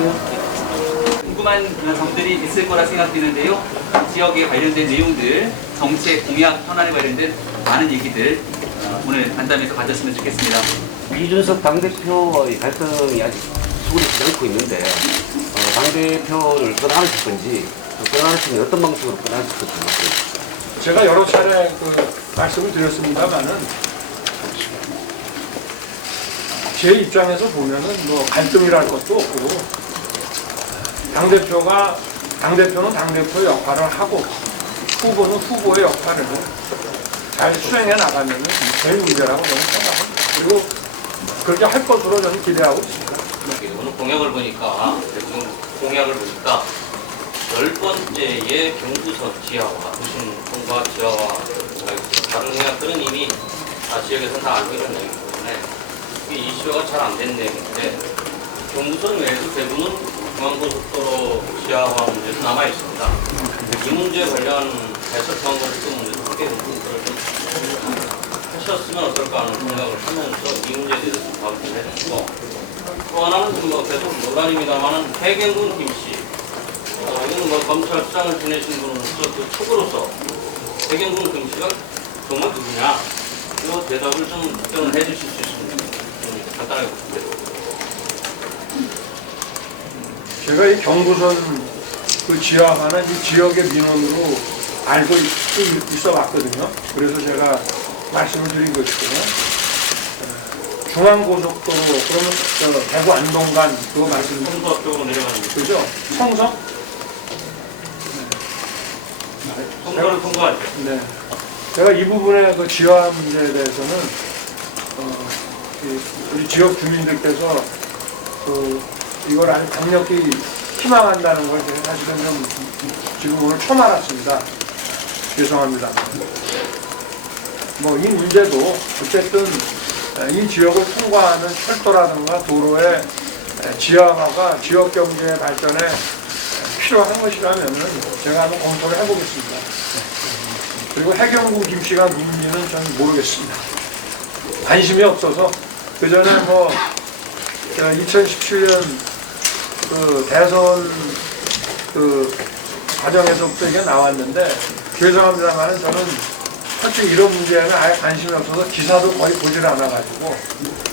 궁금한 점들이 있을 거라 생각되는데요. 지역에 관련된 내용들, 정책, 공약, 현안에 관련된 많은 얘기들 오늘 간담회에서 가졌으면 좋겠습니다. 이준석 당대표의 갈등이 아직 수그리지 않고 있는데 당대표를 끌어안으실 건지 끌어안으시면 어떤 방식으로 끌어안으실 건지 제가 여러 차례 말씀을 드렸습니다만은 제 입장에서 보면은 뭐 갈등이랄 것도 없고 당대표는 당대표의 역할을 하고 후보는 후보의 역할을 잘 수행해 나가면 제일 문제라고 저는 생각합니다. 그리고 그렇게 할 것으로 저는 기대하고 있습니다. 오늘 공약을 보니까 10번째의 경부선 지하화, 도심 통과 지하화 다른 공약들은 이미 지역에서는 다 알고 있는 내용이기 때문에 이게 이슈가 잘 안 된 내용인데 경부선 외에도 대부분 중앙고속도로 지하화 문제도 남아 있습니다. 이 문제에 관련해서 중앙고속도로 문제도 함께 공부를 좀 하셨으면 어떨까 하는 생각을 하면서 이 문제에 대해서 좀 답을 좀 해주시고 또 하나는 뭐 계속 논란입니다만은 해경군 김씨 이거는 뭐 검찰수장을 지내신 분으로서 그 촉으로서 해경군 김씨가 정말 누구냐 이 대답을 좀 답변을 해주실 수 있으면 좀 간단하게 부탁드립니다. 제가 이 경부선 지하화는 이 지역의 민원으로 알고 있어 왔거든요. 그래서 제가 말씀을 드린 것이고요. 중앙고속도로, 그러면 대구 안동간 그거 말씀. 성서 쪽으로 내려가는 거죠? 그죠? 성서? 성서를 통과하죠. 네. 제가 이 부분의 지하화 문제에 대해서는 우리 지역 주민들께서 이걸 아주 강력히 희망한다는 걸 제가 사실은 좀 지금 오늘 처음 알았습니다. 죄송합니다. 뭐 이 문제도 어쨌든 이 지역을 통과하는 철도라든가 도로의 지하화가 지역 경제 발전에 필요한 것이라면 제가 한번 검토를 해보겠습니다. 그리고 해경군 김씨가 누군지는 저는 모르겠습니다. 관심이 없어서 그 전에 뭐 2017년 대선 과정에서부터 이게 나왔는데 죄송합니다만 저는 솔직히 이런 문제에는 아예 관심이 없어서 기사도 거의 보질 않아가지고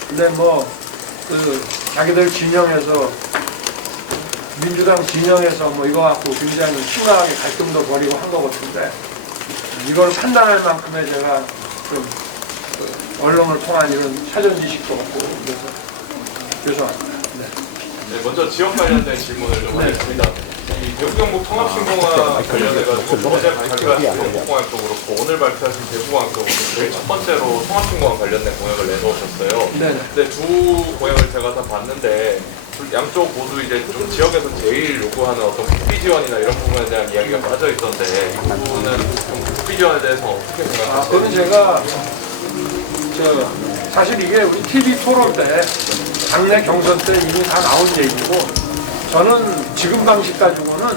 근데 뭐 자기들 진영에서 민주당 진영에서 뭐 이거 갖고 굉장히 심각하게 갈등도 벌이고 한 것 같은데 이걸 판단할 만큼의 제가 좀 언론을 통한 이런 사전 지식도 없고 그래서 죄송합니다. 네, 먼저 지역 관련된 질문을 좀 하겠습니다. 이 대구경북 통합신공항 관련해가지고 어제 발표하신 경북공항도 그렇고 오늘 발표하신 대구공항도 제일 첫 번째로 통합신공항 관련된 공약을 내놓으셨어요. 네. 근데 두 공약을 제가 다 봤는데 양쪽 모두 이제 좀 지역에서 제일 요구하는 어떤 국비 지원이나 이런 부분에 대한 이야기가 빠져 있던데 이 부분은 좀 국비 지원에 대해서 어떻게 생각하세요? 그건 제가 사실 이게 우리 TV 토론 때 당내 경선 때 이미 다 나온 얘기고 저는 지금 방식 가지고는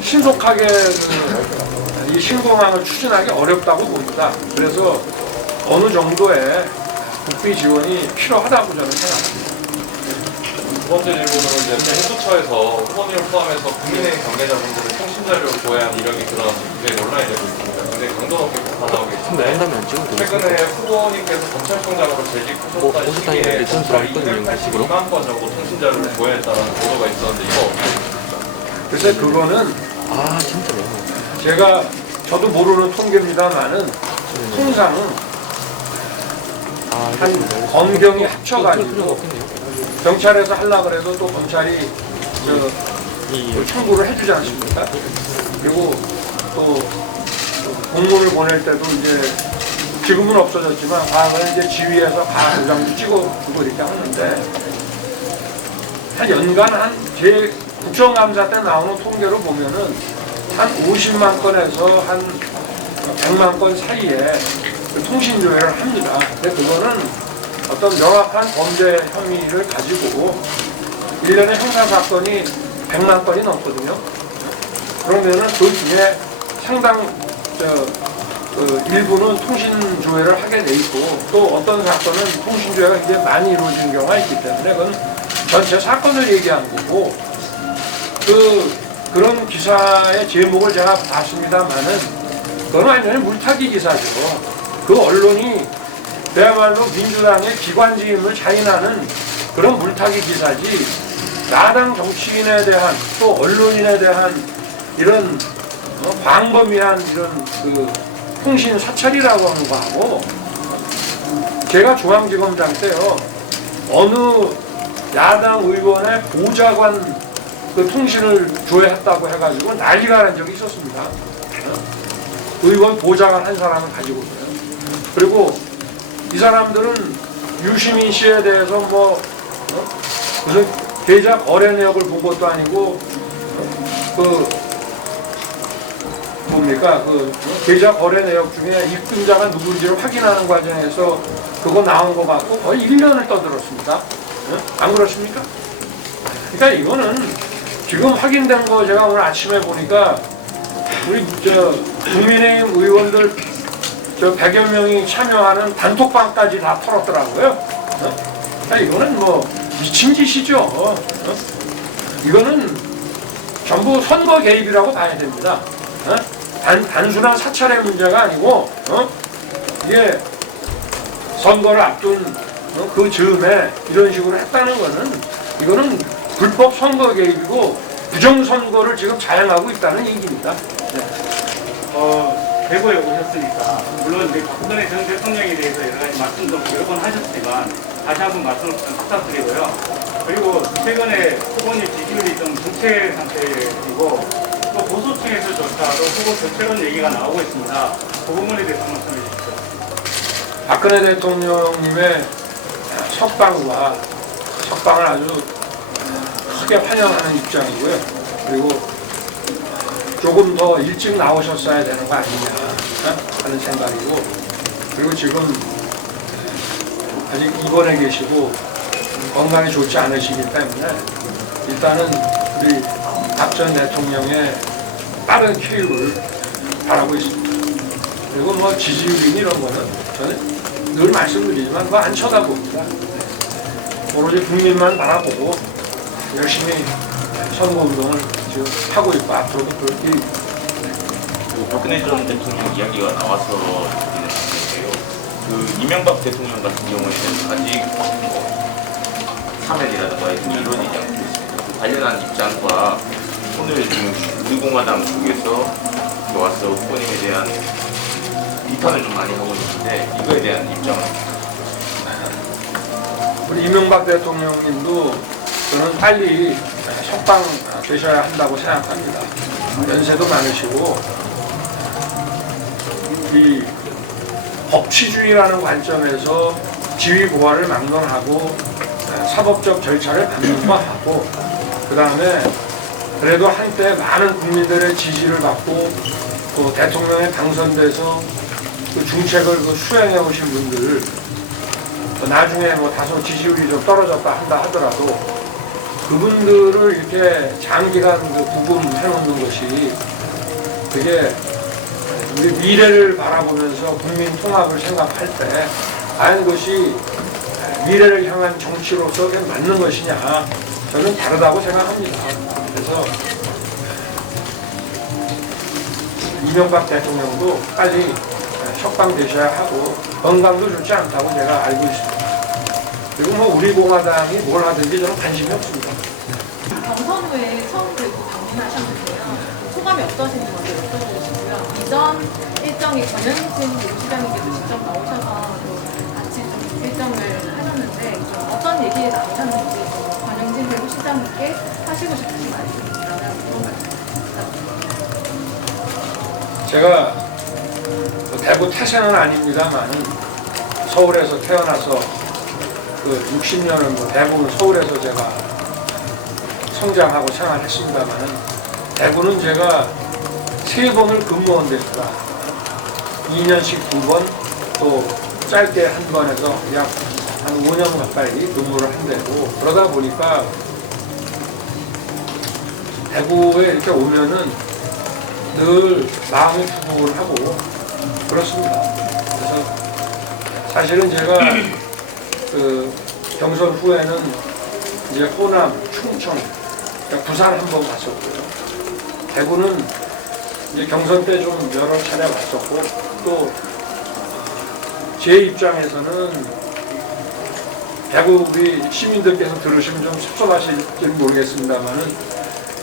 신속하게 이 신공항을 추진하기 어렵다고 봅니다. 그래서 어느 정도의 국비 지원이 필요하다고 저는 생각합니다. 두 번째 질문으로 이제 해수처에서 후보님을 포함해서 국민의힘 관계자분들을 통신자료를 고해한 이력이 드러나서 굉장히 논란이 되고 있습니다. 굉장히 강도 높게 비판하고 있습니다. 최근에 후보님께서 검찰총장으로 재직하셨던 시기에 검찰이 282만건 정도 통신자료를 고해했다는 보도가 있었는데 이거 어떻게 보십니까? 글쎄 그거는 제가 저도 모르는 통계입니다만은 통상은 한 검경이 합쳐가지고 경찰에서 하려고 해도 또 검찰이 청구를 해주지 않습니까? 그리고 또 공문을 보낼 때도 이제 지금은 없어졌지만 과거에 이제 지휘에서 가 도장도 찍어주고 이렇게 하는데 한 연간 제 국정감사 때 나오는 통계로 보면은 한 50만 건에서 한 100만 건 사이에 통신 조회를 합니다. 근데 그거는 어떤 명확한 범죄 혐의를 가지고 1년에 형사사건이 100만 건이 넘거든요. 그러면은 그 중에 상당 일부는 통신 조회를 하게 돼 있고 또 어떤 사건은 통신 조회가 굉장히 많이 이루어지는 경우가 있기 때문에 그건 전체 사건을 얘기한 거고 그런 기사의 제목을 제가 봤습니다만은 그건 완전히 물타기 기사죠. 그 언론이 그야말로 민주당의 기관지임을 자인하는 그런 물타기 기사지 야당 정치인에 대한 또 언론인에 대한 이런 광범위한 이런 그 통신 사찰이라고 하는 거하고 제가 중앙지검장 때요 어느 야당 의원의 보좌관 그 통신을 조회했다고 해가지고 난리가 난 적이 있었습니다. 의원 보좌관 한 사람을 가지고요. 그리고 이 사람들은 유시민 씨에 대해서 무슨 계좌 거래 내역을 본 것도 아니고 계좌 거래 내역 중에 입금자가 누군지를 확인하는 과정에서 그거 나온 거 갖고 거의 1년을 떠들었습니다. 안 그렇습니까? 그러니까 이거는 지금 확인된 거 제가 오늘 아침에 보니까 우리 국민의힘 의원들 100여 명이 참여하는 단톡방까지 다 털었더라고요. 그러니까 이거는 미친 짓이죠. 이거는 전부 선거 개입이라고 봐야 됩니다. 단순한 사찰의 문제가 아니고 이게 선거를 앞둔 그 즈음에 이런 식으로 했다는 거는 이거는 불법 선거 개입이고 부정선거를 지금 자행하고 있다는 얘기입니다. 대구에 오셨으니까 물론 이제 박근혜 전 대통령에 대해서 여러 가지 말씀도 여러 번 하셨지만 다시 한번 말씀을 부탁드리고요. 그리고 최근에 후보님 지지율이 좀 정체 상태이고 또 보수층에서조차도 후보 교체론 얘기가 나오고 있습니다. 그 부분에 대해서 말씀해 주십시오. 박근혜 대통령님의 석방을 아주 크게 환영하는 입장이고요. 그리고 조금 더 일찍 나오셨어야 되는 거 아니냐 하는 생각이고, 그리고 지금 아직 입원해 계시고 건강이 좋지 않으시기 때문에 일단은 우리 박 전 대통령의 빠른 쾌유를 바라고 있습니다. 그리고 지지율이니 이런 거는 저는 늘 말씀드리지만 그거 안 쳐다봅니다. 오로지 국민만 바라보고 열심히 선거운동을 지금 하고 있고 앞으로도 그럴 길입니다. 박근혜 전 대통령 이야기가 나와서 드리는 건데요. 이명박 대통령 같은 경우에는 아직 3일이라든가 이루어지지 않고 있습니다. 관련한 입장과 오늘 지금 우리 공화당 쪽에서 와서 후보님에 대한 비판을 좀 많이 하고 있는데 이거에 대한 입장은? 우리 이명박 대통령님도 저는 빨리 석방되셔야 한다고 생각합니다. 연세도 많으시고 이 법치주의라는 관점에서 지위 보완을 막론하고 사법적 절차를 밟는과하고 그 다음에 그래도 한때 많은 국민들의 지지를 받고 또 대통령에 당선돼서 그 중책을 수행해 오신 분들 나중에 다소 지지율이 좀 떨어졌다 한다 하더라도 그분들을 이렇게 장기간 구금해 놓는 것이 그게 우리 미래를 바라보면서 국민 통합을 생각할 때 과연 그것이 미래를 향한 정치로서 맞는 것이냐 저는 다르다고 생각합니다. 그래서 이명박 대통령도 빨리 석방되셔야 하고 건강도 좋지 않다고 제가 알고 있습니다. 그리고 우리 공화당이 뭘 하든지 저는 관심이 없습니다. 경선 후에 처음 대구 방문하셨는데요. 소감이 어떠신지 먼저 여쭤보시고요. 이전 일정이 권영진 시장님께도 직접 나오셔서 같이 좀 일정을 하셨는데 좀 어떤 얘기 나오셨는지 권영진 대구시장님께 하시고 싶으신 말씀이라면 그런 말씀 부탁드립니다. 제가 대구 태생은 아닙니다만 서울에서 태어나서 60년을 대부분 서울에서 제가 성장하고 생활했습니다만 대구는 제가 3번을 근무한 데입니다. 2년씩 2번 또 짧게 한 번에서 약 한 5년 가까이 근무를 한 데고 그러다 보니까 대구에 이렇게 오면은 늘 마음이 두근하고 그렇습니다. 그래서 사실은 제가 경선 후에는 이제 호남, 충청, 그러니까 부산 한 번 갔었고요. 대구는 이제 경선 때 좀 여러 차례 왔었고, 또 제 입장에서는 대구 우리 시민들께서 들으시면 좀 섭섭하실지 모르겠습니다만은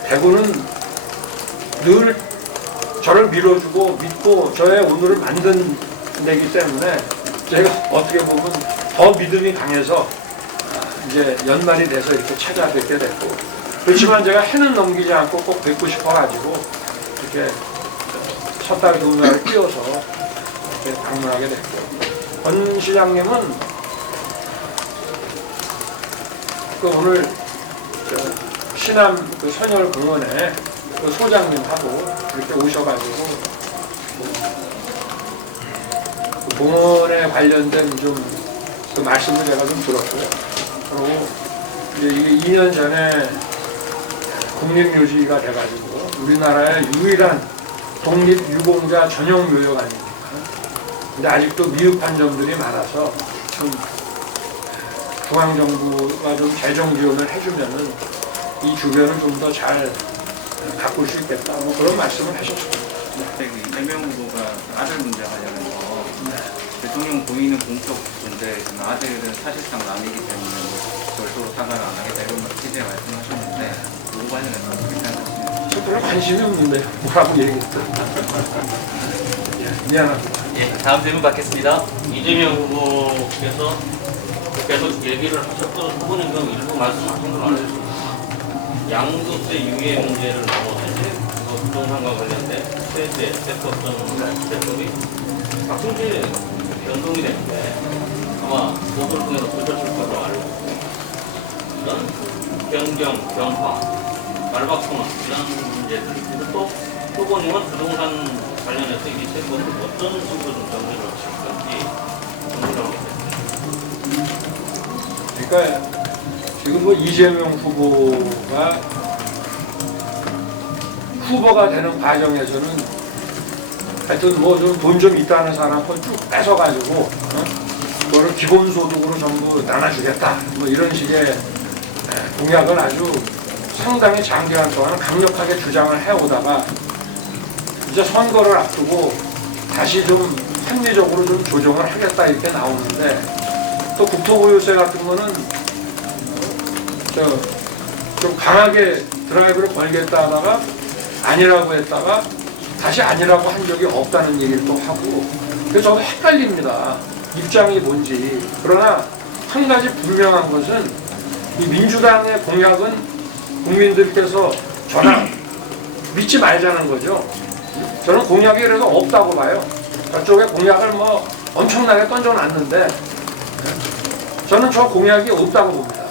대구는 늘 저를 밀어주고 믿고 저의 오늘을 만든 데기 때문에 제가 어떻게 보면 더 믿음이 강해서 이제 연말이 돼서 이렇게 찾아뵙게 됐고, 그렇지만 제가 해는 넘기지 않고 꼭 뵙고 싶어가지고 이렇게 첫 달 동안을 끼워서 이렇게 방문하게 됐고, 권 시장님은 그 오늘 신암 그 선열공원에 그 소장님하고 이렇게 오셔가지고 그 공원에 관련된 좀 그 말씀을 제가 좀 들었고요. 그리고 이제 이게 2년 전에 국립묘지가 돼가지고 우리나라의 유일한 독립유공자 전용 묘역 아닙니까? 근데 아직도 미흡한 점들이 많아서 좀 중앙정부가 좀 재정 지원을 해주면은 이 주변을 좀 더 잘 가꿀 수 있겠다. 뭐 그런 말씀을 하셨습니다. 이재명 후보가 아들 문제 관련해서 대통령 부인은 공적 존재이지만 아들은 사실상 남이기 때문에 별도로 상관을 안 하겠다 이런 취지의 말씀하셨는데 그 관련해서 어떻게 생각하시나요? 저 별로 관심이 없는데 뭐라고 얘기했더니 미안합니다. 예, 다음 질문 받겠습니다. 이재명 후보께서 계속 얘기를 하셨던 후보님도 일부 말씀하신 걸 알려주셨습니다. 양도세 유예 문제를 넘어서 부동산과 관련된 세제, 세법전 세법이 박승재 변동이 되는데 아마 법을 통해서 고쳐질 것으로 알고 있습니다. 이런 변경, 변화, 말박통화 이런 문제들 그리고 또 후보님은 부동산 관련해서 이 세법을 어떤 식으로 좀 정리를 하실 건지 정리를 하겠습니다. 그러니까 지금 뭐 이재명 후보가 후보가 되는 과정에서는 하여튼 뭐 좀 돈 좀 있다는 사람 쭉 뺏어가지고 그거를 기본소득으로 전부 나눠주겠다 뭐 이런 식의 공약을 아주 상당히 장기간 동안 강력하게 주장을 해오다가 이제 선거를 앞두고 다시 좀 합리적으로 좀 조정을 하겠다 이렇게 나오는데, 또 국토보유세 같은 거는 좀 강하게 드라이브를 걸겠다 하다가 아니라고 했다가 다시 아니라고 한 적이 없다는 얘기를 또 하고, 그래서 저도 헷갈립니다. 입장이 뭔지. 그러나 한 가지 분명한 것은 이 민주당의 공약은 국민들께서 전혀 믿지 말자는 거죠. 저는 공약이 그래서 없다고 봐요. 저쪽에 공약을 뭐 엄청나게 던져놨는데 저는 저 공약이 없다고 봅니다.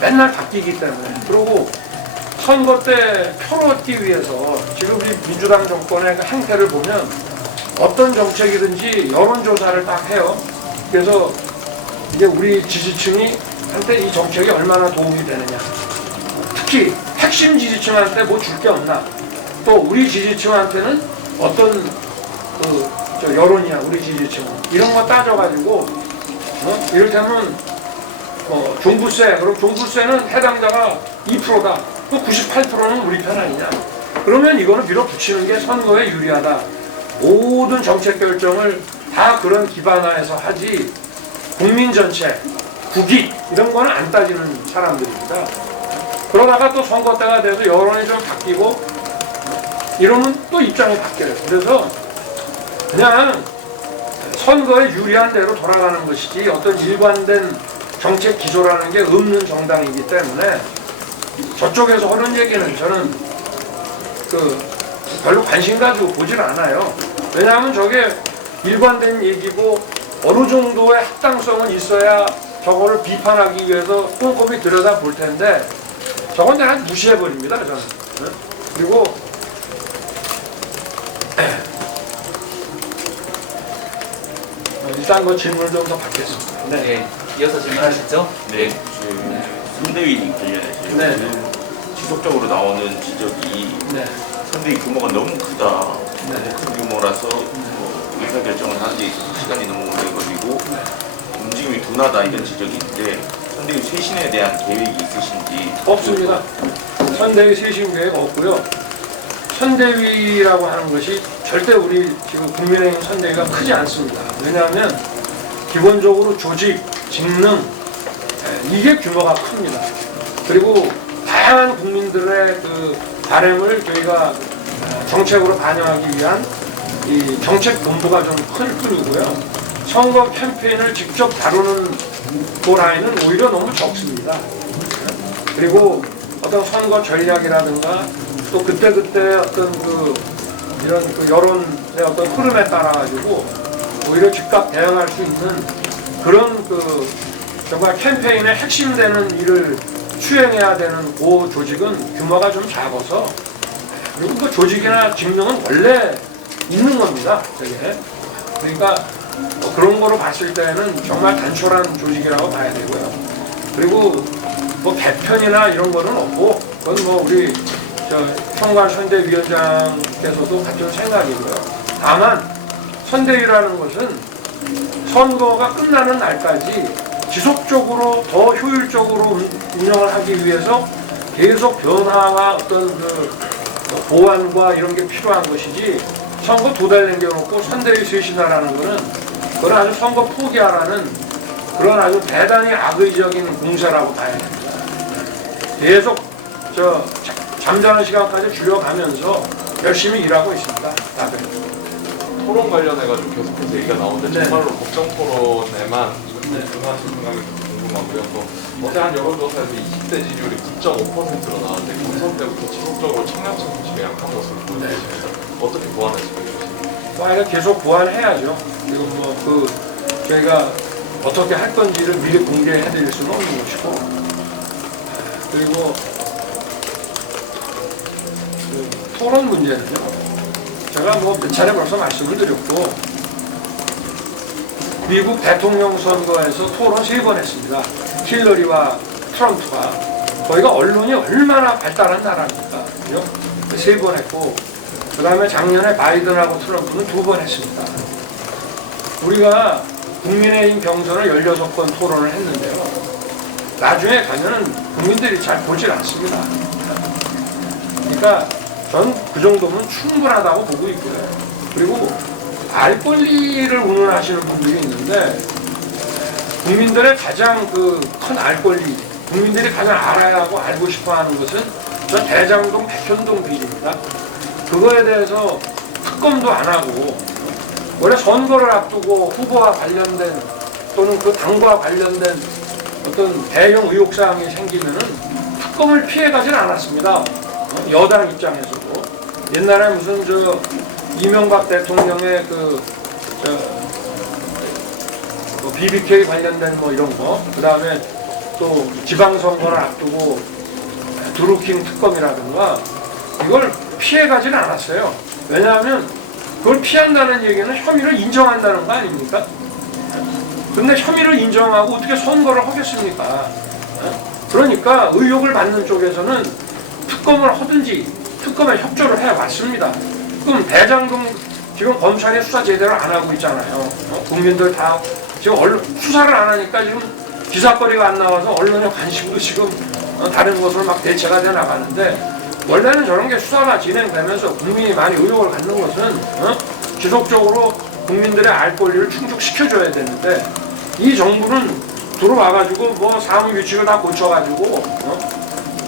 맨날 바뀌기 때문에. 그리고 선거 때 표를 얻기 위해서 지금 이 민주당 정권의 그 행태를 보면 어떤 정책이든지 여론조사를 딱 해요. 그래서 이제 우리 지지층이 한테 이 정책이 얼마나 도움이 되느냐. 특히 핵심 지지층한테 뭐 줄 게 없나. 또 우리 지지층한테는 어떤 저 여론이야, 우리 지지층. 이런 거 따져가지고, 이를테면 종부세, 그럼 종부세는 해당자가 2%다. 또 98%는 우리 편 아니냐. 그러면 이거는 밀어붙이는 게 선거에 유리하다. 모든 정책 결정을 다 그런 기반화해서 하지, 국민 전체, 국익 이런 거는 안 따지는 사람들입니다. 그러다가 또 선거 때가 돼서 여론이 좀 바뀌고 이러면 또 입장이 바뀌어요. 그래서 그냥 선거에 유리한 대로 돌아가는 것이지 어떤 일관된 정책 기조라는 게 없는 정당이기 때문에 저쪽에서 하는 얘기는 저는 별로 관심 가지고 보질 않아요. 왜냐하면 저게 일관된 얘기고 어느 정도의 합당성은 있어야 저거를 비판하기 위해서 꼼꼼히 들여다 볼 텐데 저건 그냥 무시해버립니다. 저는. 그리고 일단 그 질문을 좀 더 받겠습니다. 네. 네, 이어서 질문하시죠. 네, 선대위 관련해서 네. 지속적으로 나오는 지적이 네. 선대위 규모가 너무 크다. 네. 너무 큰 규모라서 의사결정을 하는데 있어서 시간이 너무 오래 걸리고 움직임이 둔하다 이런 지적이 있는데 선대위 쇄신에 대한 계획이 있으신지. 없습니다. 선대위 쇄신 계획 없고요. 선대위라고 하는 것이 절대 우리 지금 국민의힘 선대위가 크지 않습니다. 왜냐하면 기본적으로 조직, 직능 이게 규모가 큽니다. 그리고 다양한 국민들의 그 바람을 저희가 정책으로 반영하기 위한 이 정책 본부가 좀 클 뿐이고요. 선거 캠페인을 직접 다루는 도라인은 오히려 너무 적습니다. 그리고 어떤 선거 전략이라든가 또 그때그때 어떤 이런 여론의 어떤 흐름에 따라 가지고 오히려 즉각 대응할 수 있는 그런 정말 캠페인의 핵심 되는 일을 수행해야 되는 그 조직은 규모가 좀 작아서, 그리고 그 조직이나 직능은 원래 있는 겁니다. 저게. 그러니까 그런 거로 봤을 때는 정말 단촐한 조직이라고 봐야 되고요. 그리고 뭐 개편이나 이런 거는 없고, 그건 뭐 우리 현관 선대위원장께서도 같은 생각이고요. 다만 선대위라는 것은 선거가 끝나는 날까지 지속적으로 더 효율적으로 운영을 하기 위해서 계속 변화와 어떤 보완과 이런 게 필요한 것이지, 선거 2달 남겨놓고 선대위 쇄신하라는 것은 그건 아주 선거 포기하라는 그런 아주 대단히 악의적인 공세라고 봐야 됩니다. 계속 잠자는 시간까지 줄여가면서 열심히 일하고 있습니다. 다들. 토론 관련해가지고 계속해서 얘기가 나오는데 네. 정말로 국정 토론에만 응하실 생각이 궁금하고요. 또 어제 한 여론조사에서 20대 지지율이 9.5%로 나왔는데 경선 때부터 지속적으로 청년층 지지가 약한 것으로 보여지십니다. 어떻게 보완하시고 계십니까? 이거 계속 보완해야죠. 그리고 저희가 어떻게 할 건지를 미리 공개해 드릴 수는 없는 것이고, 그리고 토론 문제는요, 제가 몇 차례 벌써 말씀을 드렸고, 미국 대통령 선거에서 토론 3번 했습니다. 힐러리와 트럼프가. 거기가 언론이 얼마나 발달한 나라입니까? 그죠? 3번 했고, 그 다음에 작년에 바이든하고 트럼프는 2번 했습니다. 우리가 국민의힘 경선을 16번 토론을 했는데요, 나중에 가면은 국민들이 잘 보질 않습니다. 그러니까 전 그 정도면 충분하다고 보고 있고요. 그리고 알 권리를 운운하시는 분들이 있는데, 국민들의 가장 큰 알 권리, 국민들이 가장 알아야 하고 알고 싶어하는 것은 전 대장동 백현동 비리입니다. 그거에 대해서 특검도 안 하고, 원래 선거를 앞두고 후보와 관련된 또는 그 당과 관련된 어떤 대형 의혹사항이 생기면은 특검을 피해가진 않았습니다. 여당 입장에서도. 옛날에 무슨 이명박 대통령의 BBK 관련된 뭐 이런 거, 그 다음에 또 지방선거를 앞두고 드루킹 특검이라든가 이걸 피해가지는 않았어요. 왜냐하면 그걸 피한다는 얘기는 혐의를 인정한다는 거 아닙니까? 근데 혐의를 인정하고 어떻게 선거를 하겠습니까? 그러니까 의혹을 받는 쪽에서는 특검을 하든지 특검에 협조를 해왔습니다. 그럼 대장동 지금 검찰이 수사 제대로 안 하고 있잖아요. 국민들 다 지금 수사를 안 하니까 지금 기사거리가 안 나와서 언론의 관심도 지금 다른 것으로 막 대체가 돼 나가는데, 원래는 저런 게 수사가 진행되면서 국민이 많이 의혹을 갖는 것은 지속적으로 국민들의 알 권리를 충족시켜줘야 되는데, 이 정부는 들어와가지고 뭐 사무규칙을 다 고쳐가지고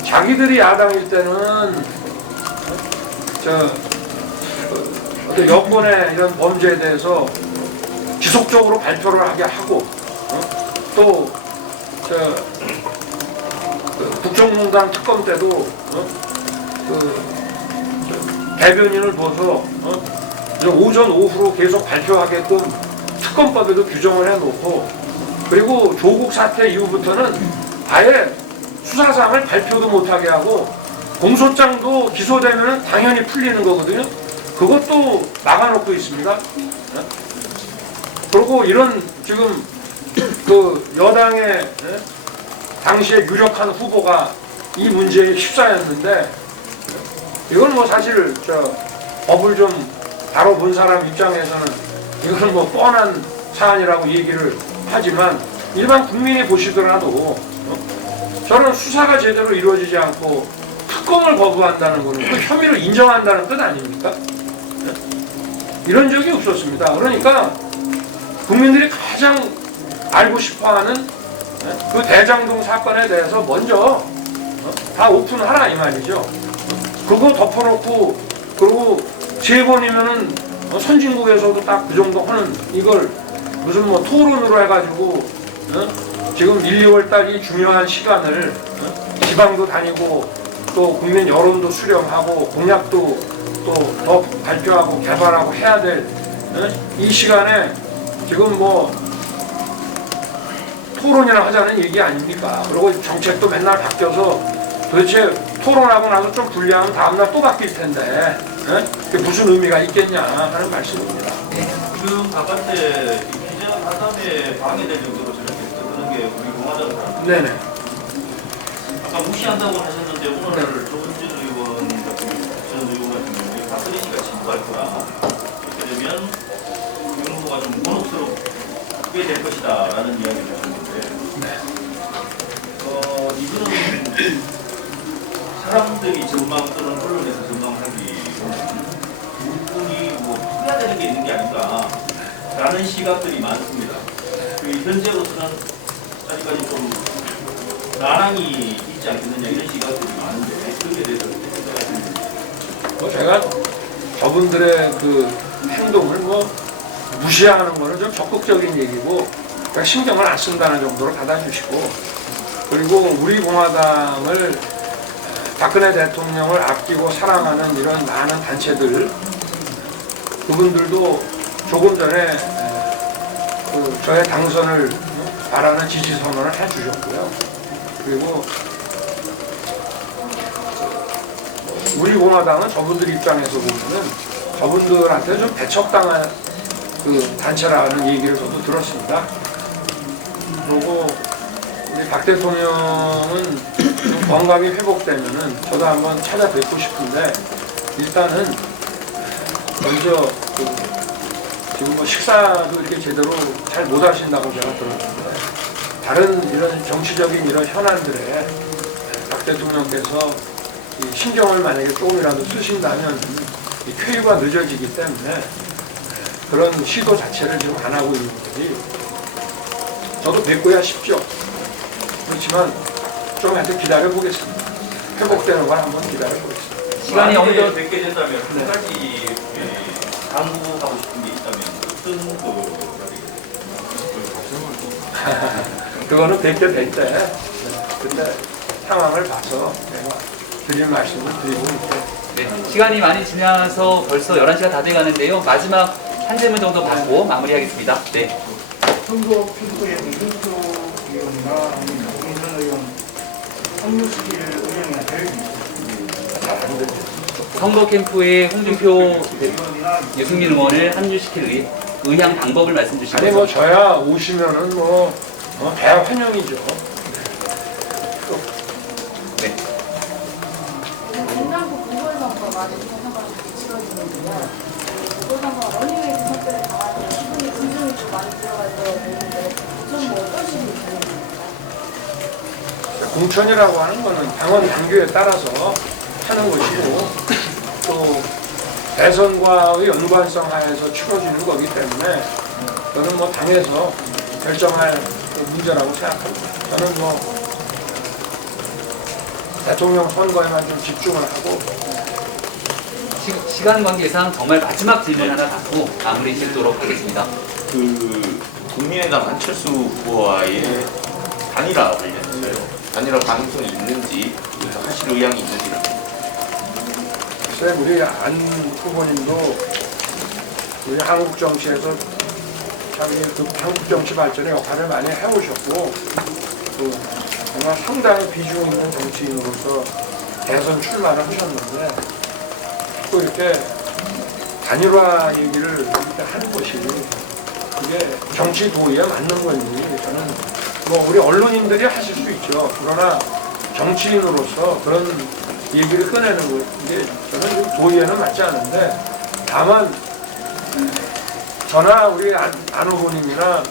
자기들이 야당일 때는 어떤 여권의 이런 범죄에 대해서 지속적으로 발표를 하게 하고, 또 국정농단 특검 때도 대변인을 둬서 오전 오후로 계속 발표하게끔 특검법에도 규정을 해놓고, 그리고 조국 사태 이후부터는 아예 수사상을 발표도 못하게 하고 공소장도 기소되면 당연히 풀리는 거거든요. 그것도 막아놓고 있습니다. 그리고 이런 지금 여당의 당시에 유력한 후보가 이 문제에 휩싸였는데, 이건 뭐 사실 법을 좀 다뤄본 사람 입장에서는 이건 뭐 뻔한 사안이라고 얘기를 하지만, 일반 국민이 보시더라도 저는 수사가 제대로 이루어지지 않고 특검을 거부한다는 것은 그 혐의를 인정한다는 뜻 아닙니까? 이런 적이 없었습니다. 그러니까 국민들이 가장 알고 싶어하는 그 대장동 사건에 대해서 먼저 다 오픈하라 이 말이죠. 그거 덮어놓고 그리고 세 번이면은 선진국에서도 딱 그 정도 하는 이걸 무슨 뭐 토론으로 해가지고 지금 1, 2월 달이 중요한 시간을 지방도 다니고 또 국민 여론도 수렴하고 공약도 또 더 발표하고 개발하고 해야 될 이 시간에 지금 뭐 토론이나 하자는 얘기 아닙니까? 그리고 정책도 맨날 바뀌어서 도대체 토론하고 나서 좀 불리하면 다음날 또 바뀔 텐데 그게 무슨 의미가 있겠냐 하는 말씀입니다. 지금 바깥에 기자 간담회 방해될 정도로 저렇게 그런 게 우리 공화당 사람. 네네. 아까 무시한다고 하셨는데 오늘 조은진 의원 같은 전 의원 같은 경우에 박근혜 씨가 친구할 거라 이렇게 되면 윤 후보가 좀 곤혹스럽게 될 것이다라는 이야기를 하셨는데 이거는 사람들이 전망 또는 언론에서 전망하기 물건이 뭐 해야 되는 게 있는 게 아닌가라는 시각들이 많습니다. 현재로서는 아직까지 좀 난항이 있지 않겠느냐 이런 시각들이 많은데 그에 대해서 어떻게 생각하십니까? 제가 저분들의 그 행동을 뭐 무시하는 거는 좀 적극적인 얘기고 그러니까 신경을 안 쓴다는 정도로 받아주시고 그리고 우리 공화당을 박근혜 대통령을 아끼고 사랑하는 이런 많은 단체들 그분들도 조금 전에 그 저의 당선을 바라는 지지 선언을 해주셨고요. 그리고 우리 공화당은 저분들 입장에서 보면은 저분들한테 좀 배척당한 그 단체라는 얘기를 저도 들었습니다. 그리고 우리 박 대통령은 좀 건강이 회복되면은 저도 한번 찾아뵙고 싶은데 일단은 먼저 지금 뭐 식사도 이렇게 제대로 잘 못 하신다고 제가 들었는데 다른 이런 정치적인 이런 현안들에 박 대통령께서 이 신경을 만약에 조금이라도 쓰신다면 이 쾌유가 늦어지기 때문에 그런 시도 자체를 지금 안 하고 있는 거지. 저도 뵙고야 싶죠. 그렇지만 좀 하여튼 기다려보겠습니다. 회복되는 걸 한번 기다려보겠습니다. 시간이 어느 정도 뵙게 된다면 한 가지 강구하고 싶은 게 있다면 어떤 거? 그거는 뵙게 될 때 그때 상황을 봐서 제가 드릴 말씀을 드리고 있고 네, 시간이 많이 지나서 벌써 11시가 다 돼가는데요. 마지막 한 질문 정도 받고 마무리하겠습니다. 네. 선거 캠프의 홍준표 의원과 김선 의원 합류시킬 의향이나 계획이 있습니다. 선거 캠프에 홍준표 의원이나 유승민 의원을 합류시킬 의향 방법을 말씀 주시면 아니 뭐 저야 오시면은 뭐 대환영이죠. 네. 냉장고 보궐선거 많은 선거가 치러지는데요. 보궐선거 러닝웨이트 선거를 당하는 기분이 분명히 좀 많이 들어가서 되는데 좀 뭐 어떤 식으로 진행됩니까? 공천이라고 하는 거는 당원 당규에 따라서 하는 것이고 또 대선과의 연관성 하에서 치러지는 거기 때문에 저는 뭐 당에서 결정할 문제라고 생각합니다. 저는 뭐 대통령 선거에만 좀 집중을 하고 시간 관계상 정말 마지막 질문 하나 받고 마무리 짓도록 하겠습니다. 그 국민의당 안철수 후보와의 단일화 관련해서요. 단일화 가능성이 있는지 하실 의향이 있는지를. 글쎄 우리 안 후보님도 우리 한국 정치에서 참 그 한국 정치 발전의 역할을 많이 해오셨고 또 정말 상당히 비중 있는 정치인으로서 대선 출마를 하셨는데 또 이렇게 단일화 얘기를 이렇게 하는 것이 그게 정치 도의에 맞는 건지 저는 뭐 우리 언론인들이 하실 수 있죠. 그러나 정치인으로서 그런 얘기를 꺼내는 게 저는 도의에는 맞지 않은데 다만 저나 우리 안 후보님이나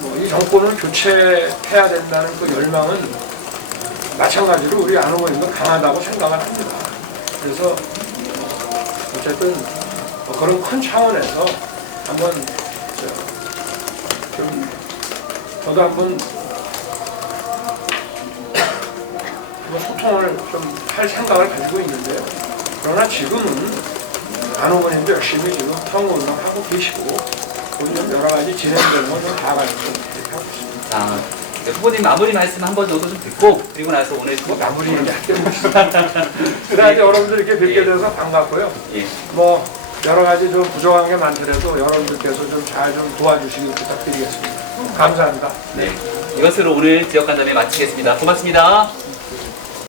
뭐 이 정권을 교체해야 된다는 그 열망은 마찬가지로 우리 안 후보님도 강하다고 생각을 합니다. 그래서 어쨌든 그런 큰 차원에서 한번 좀 저도 한번 소통을 좀 할 생각을 가지고 있는데요. 그러나 지금은 안 후보님도 열심히 지금 선거운동하고 계시고 좀 여러 가지 진행되는 건 좀 봐가지고 이렇게 하고 있습니다. 자, 후보님 마무리 말씀 한 번 정도 좀 듣고 그리고 나서 오늘 마무리 얘기할게 그다음에 여러분들 이렇게 뵙게 돼서 반갑고요. 예. 뭐 여러 가지 좀 부족한 게 많더라도 여러분들께서 좀 잘 좀 도와주시길 부탁드리겠습니다. 감사합니다. 네. 이것으로 오늘 지역간담회 마치겠습니다. 고맙습니다.